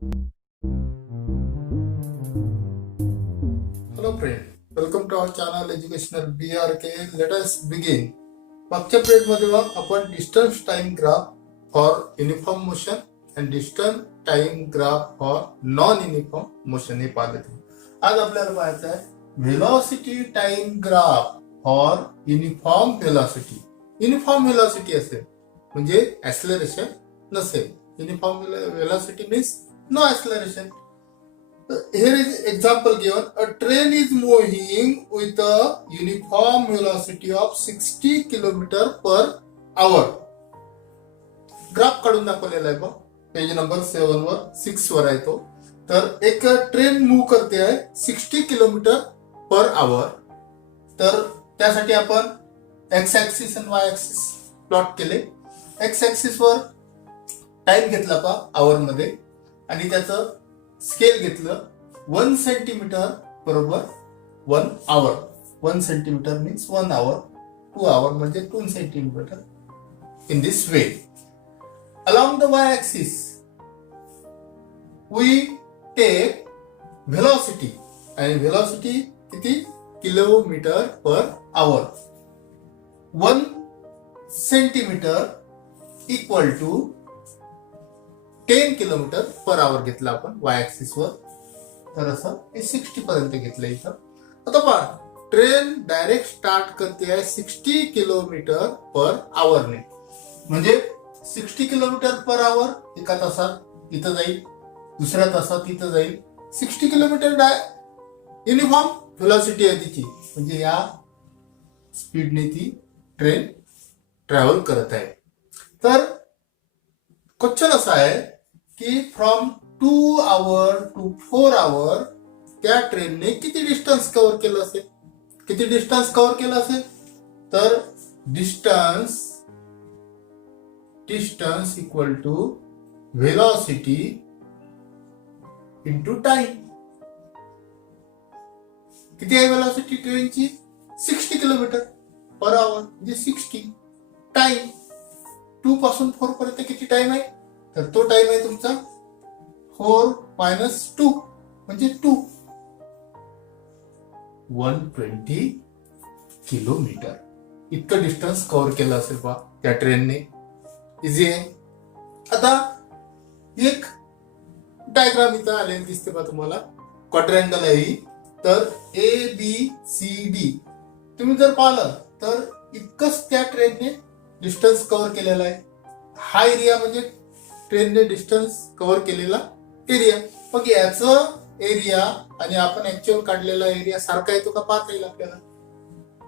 Hello friend, welcome to our channel Educational BRK. Let us begin. मागच्या period मध्ये आपण distance time graph for uniform motion and distance time graph for non uniform motion हे पाहिले. आज आपल्याला पाहायचं आहे velocity time graph for uniform velocity. Uniform velocity असेल म्हणजे ऍक्सेलरेशन नसेल. Uniform velocity means no acceleration. Here is example given. A train is moving with a uniform velocity of 60 km per hour. Graph काढून दाखवलेला आहे बघ, page number 7 वर 6 वर आहे तो. तर एक ट्रेन मूव्ह करते आहे 60 किलोमीटर पर आवर. तर त्यासाठी आपण एक्स ऍक्सिस आणि वाय ऍक्सिस प्लॉट केले. एक्स ऍक्सिस वर टाइम घेतला का आवर मध्ये आणि त्याचं स्केल घेतलं 1 सेंटीमीटर बरोबर 1 आवर. 1 सेंटीमीटर मीन्स 1 आवर. 2 आवर म्हणजे 2 centimetre. In this way along the y-axis we take velocity आणि velocity किती kilometre per hour. 1 centimetre equal to 10 kilometre per hour घेतला आपण वाय ऍक्सिस वर. तर असं हे 60 पर्यंत घेतलं इथं. आता पहा ट्रेन डायरेक्ट स्टार्ट करते आहे 60 किलोमीटर पर आवरने. म्हणजे 60 किलोमीटर पर आवर एका तासात इथं जाईल, दुसऱ्या तासात इथं जाईल. 60 किलोमीटर युनिफॉर्म व्हेलॉसिटी आहे तिची, म्हणजे या स्पीडने ती ट्रेन ट्रॅव्हल करत आहे. तर क्वेश्चन असा आहे की फ्रॉम 2 आवर टू 4 आवर त्या ट्रेनने किती डिस्टन्स कव्हर केलं असेल. किती डिस्टन्स कव्हर केलं असेल तर distance equal to velocity into time. किती आहे व्हेलॉसिटी ट्रेनची 60 किलोमीटर पर आवर म्हणजे 60 टाइम 2 पासून 4 पर्यंत किती टाइम आहे तर तो टाइम आहे तुमचा 4 मायनस 2 म्हणजे 2. 120 किलोमीटर इतकं डिस्टन्स कव्हर केलं असेल पहा त्या ट्रेनने. इझी आहे. आता एक डायग्राम इथं आलेली दिसते पहा तुम्हाला. क्वाड्रँगल आहे ही. तर ABCD तुम्ही जर पाहिलं तर इतकंच त्या ट्रेनने डिस्टन्स कव्हर केलेला आहे. हा एरिया म्हणजे ट्रेनने डिस्टन्स कव्हर केलेला एरिया. मग याचं एरिया आणि आपण ऍक्च्युअल काढलेला एरिया सारखा येतो का पाहता येईल आपल्याला.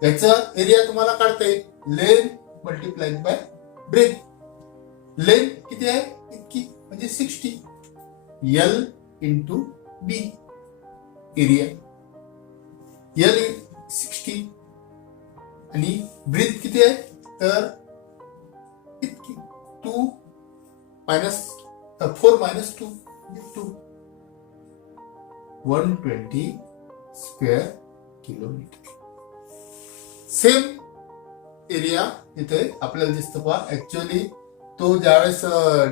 याचा एरिया तुम्हाला काढता येईल. लेन मल्टिप्लाइड बाय ब्रेथ. लेन किती आहे इतकी म्हणजे 60. L into B area. L 60 आणि ब्रेथ किती आहे तर इतकी 2 minus 4 minus 2 2. 120 square kilometre. Same area इथे आपल्याला दिसतं पहा. ऍक्च्युअली तो ज्यावेळेस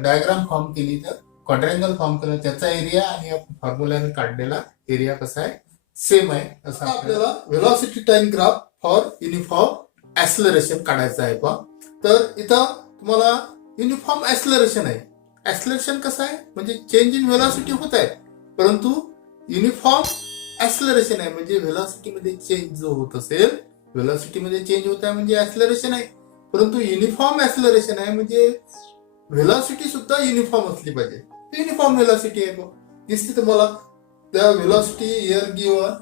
डायग्राम फॉर्म केली तर क्वाड्रँगल फॉर्म केला त्याचा एरिया आणि फॉर्म्युल्याने काढलेला एरिया कसा आहे सेम आहे. असं आपल्याला velocity time graph for uniform acceleration काढायचं आहे पहा. तर इथं तुम्हाला युनिफॉर्म ऍक्सेलरेशन आहे. ऍक्सेलरेशन कसं आहे म्हणजे चेंज इन व्हेलॉसिटी होत आहे, परंतु युनिफॉर्म ऍक्सेलरेशन आहे म्हणजे व्हेलॉसिटी मध्ये चेंज जो होत असेल व्हेलॉसिटी मध्ये चेंज होत आहे म्हणजे ऍक्सेलरेशन आहे. परंतु युनिफॉर्म ऍक्सेलरेशन आहे म्हणजे व्हेलॉसिटी सुद्धा युनिफॉर्म असली पाहिजे. युनिफॉर्म व्हेलॉसिटी आहे दिसते तुम्हाला. त्या व्हेलॉसिटी इयर गिव्हन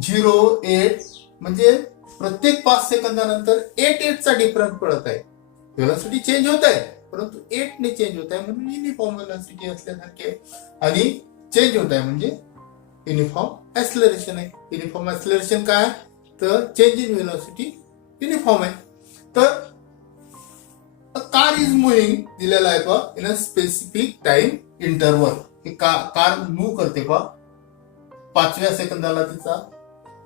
0.8 म्हणजे प्रत्येक 5 सेकंदानंतर 8 चा डिफरन्स पडत आहे. व्हेलॉसिटी चेंज होत आहे परंतु 8 ने चेंज होत आहे म्हणून युनिफॉर्म व्हेलॉसिटी असल्यासारखे. आणि चेंज होत आहे म्हणजे युनिफॉर्म ऍक्सेलरेशन आहे. युनिफॉर्म ऍक्सेलरेशन काय तर चेंज इन व्हेलॉसिटी युनिफॉर्म आहे. तर कार इज मुव्हिंग दिलेला आहे पहा in a specific time interval. Car move करते पहा. 5व्या सेकंदाला तिचा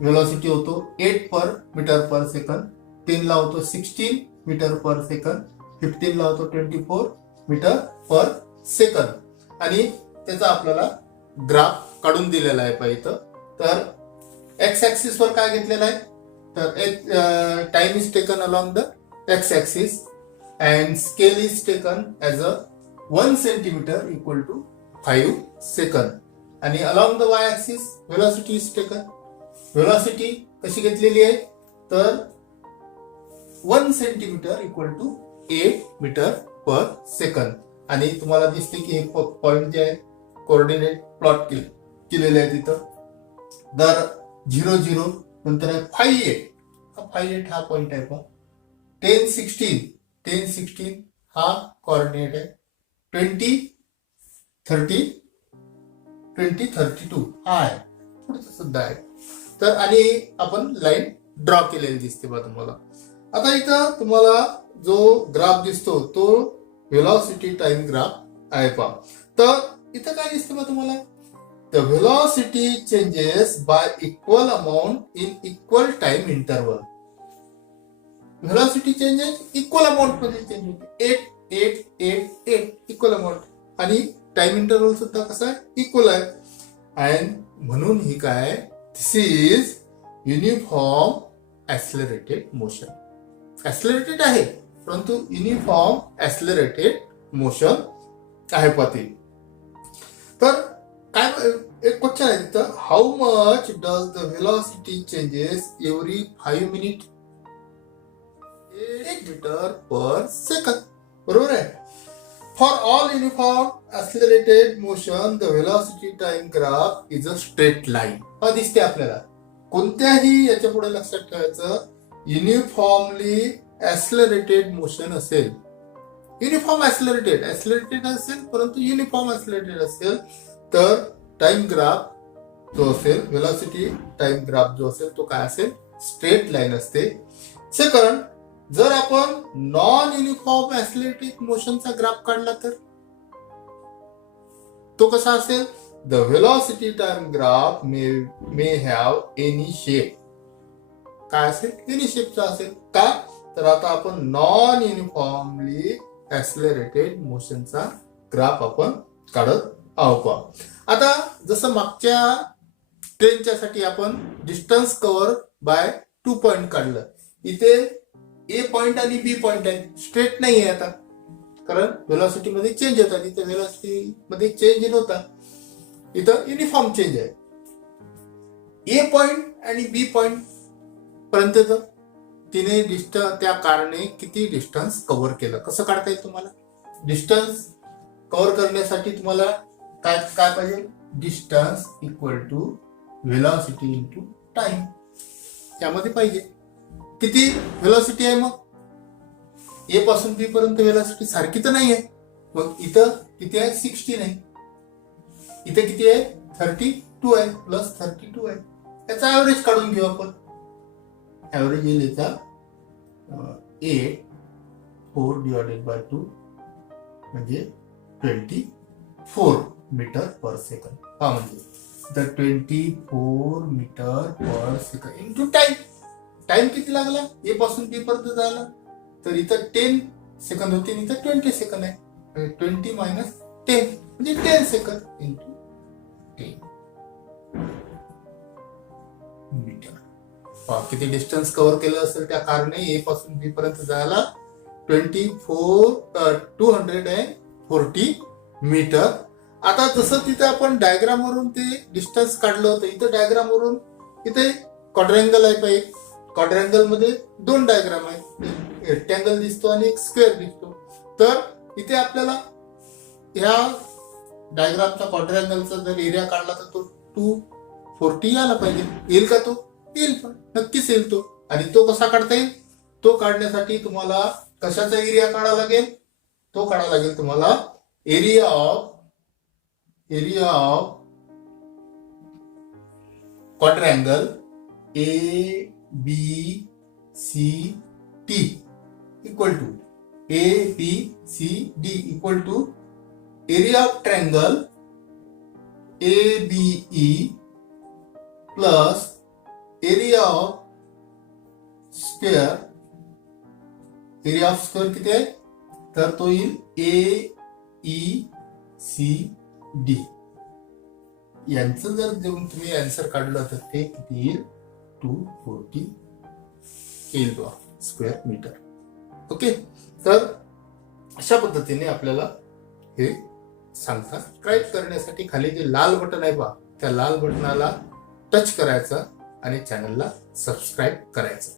व्हेलॉसिटी होतो 8 पर मीटर पर सेकंद. 10 ला होतो 16 मीटर पर सेकंद. 15 ला होतो 24 मीटर पर सेकंद. आणि त्याचा आपल्याला ग्राफ काढून दिलेला आहे पाहिजे इथं. तर एक्स ऍक्सिस वर काय घेतलेलं आहे, तर time is taken along the X axis and scale is taken as a 1 centimetre equal to 5 second. आणि along the Y axis velocity is taken. Velocity कशी घेतलेली आहे, तर 1 centimetre equal to 8 metre per second. आणि तुम्हाला दिसते की हे पॉइंट जे आहे कोऑर्डिनेट प्लॉट केलेले आहे तिथं. तर 0 0 नंतर आहे 5 8 हा पॉइंट आहे पण 10 16 हा कोऑर्डिनेट आहे. 20 30 32 हा आहे, पुढचं सुद्धा आहे. तर आणि आपण लाईन ड्रॉ केलेली दिसते बघा तुम्हाला. आता इथं तुम्हाला जो ग्राफ दिसतो तो व्हेलॉसिटी टाइम ग्राफ आहे पहा. तर इथं काय दिसतं बघा तुम्हाला, the velocity changes y equal amount in equal time interval. Velocity changes equal amount मध्ये चेंज होते, 8 8 8 8 इक्वल अमाऊंट. आणि टाइम इंटरवल सुद्धा कसा आहे, इक्वल आहे. अँड म्हणून ही काय, दिस इज युनिफॉर्म ऍक्सलरेटेड मोशन. ऍक्सलरेटेड आहे परंतु युनिफॉर्म ऍक्सलरेटेड मोशन आहे पाहते. तर काय एक क्वेश्चन आहे तिथं, how much does the velocity changes every 5 minute. 1 metre per second, बरोबर आहे. For all uniform accelerated motion the velocity time graph is a straight line. हा दिसते आपल्याला. कोणत्याही याच्या पुढे लक्षात ठेवायचं, युनिफॉर्मली ऍक्सलरेटेड मोशन असेल, युनिफॉर्म ऍक्सलरेटेड असेल परंतु युनिफॉर्म ऍक्सलरेटेड असेल तर टाइम ग्राफ जो असेल, व्हेलॉसिटी टाइम ग्राफ जो असेल तो काय असेल, स्ट्रेट लाईन असते. सेकंड, जर आपण नॉन युनिफॉर्म ऍक्सलरेटेड मोशनचा ग्राफ काढला तर तो कसा असेल, the velocity time graph may have any shape. काय असेल, एनी शेपचा असेल. का, तर आता आपण नॉन युनिफॉर्मली ऍक्सलरेटेड मोशनचा ग्राफ आपण काढत आहोत. आता जसं मागच्या ट्रेनच्या साठी आपण डिस्टन्स कव्हर बाय 2 पॉइंट काढलं, इथे ए पॉइंट आणि बी पॉइंट आहे, स्ट्रेट नाही आहे आता, कारण व्हेलॉसिटी मध्ये चेंज होतात. इथे व्हेलॉसिटी मध्ये चेंज होता, इथं युनिफॉर्म चेंज आहे. ए पॉइंट आणि बी पॉइंट पर्यंत तिने त्या कारणे किती डिस्टन्स कव्हर केलं, कसं काढता येईल तुम्हाला. डिस्टन्स कव्हर करण्यासाठी तुम्हाला काय काय पाहिजे, distance equal to velocity into time, त्यामध्ये पाहिजे. किती व्हेलॉसिटी आहे, मग ए पासून बी पर्यंत व्हेलॉसिटी सारखी तर नाही आहे. मग इथं किती आहे, 16 आहे. इथे किती आहे, 32 आहे, प्लस 32 आहे. याचा ऍव्हरेज काढून घेऊ आपण. ऍव्हरेज येईल याचा 8 4 डिवायडेड बाय 2 म्हणजे 24 मीटर पर सेकंड. हा म्हणजे the 24 meter per second into time. Time किती लागला ए पासून बी पर्यंत जायला, तर इथं 10 सेकंद होते, इथं 20 सेकंद आहे. 20 मायनस 10 म्हणजे 10 सेकंद इंटू 10 मीटर. किती डिस्टन्स कव्हर केलं असेल त्या कारणे ए पासून बी पर्यंत जायला 240 मीटर. आता जसं तिथे आपण डायग्राम वरून ते डिस्टन्स काढलं होतं, इथं डायग्राम वरून इथे क्वाड्रँगल आहे पाहिजे. क्वाड्रँगल मध्ये 2 डायग्राम आहे, एक रेक्टँगल दिसतो आणि एक स्क्वेअर दिसतो. तर इथे आपल्याला ह्या डायग्रामचा क्वाड्रँगलचा जर एरिया काढला तर तो 240 यायला पाहिजे. येईल का, तो येईल, पण नक्कीच येईल तो. आणि तो कसा काढता येईल, तो काढण्यासाठी तुम्हाला कशाचा एरिया काढावा लागेल, तो काढावा लागेल तुम्हाला area of quadrangle ABCD equal to equal to area of triangle ABE plus area of square. Area of square किती आहे, तर तो येईल AECD यांचं जर जेव्हा तुम्ही आन्सर काढलं तर ते किती येईल 240 येईल बा स्क्वेअर मीटर. ओके, तर अशा पद्धतीने आपल्याला हे सांगतात. सबस्क्राईब करण्यासाठी खाली जे लाल बटन आहे बा त्या लाल बटनाला टच करायचं आणि चॅनलला सबस्क्राईब करायचं.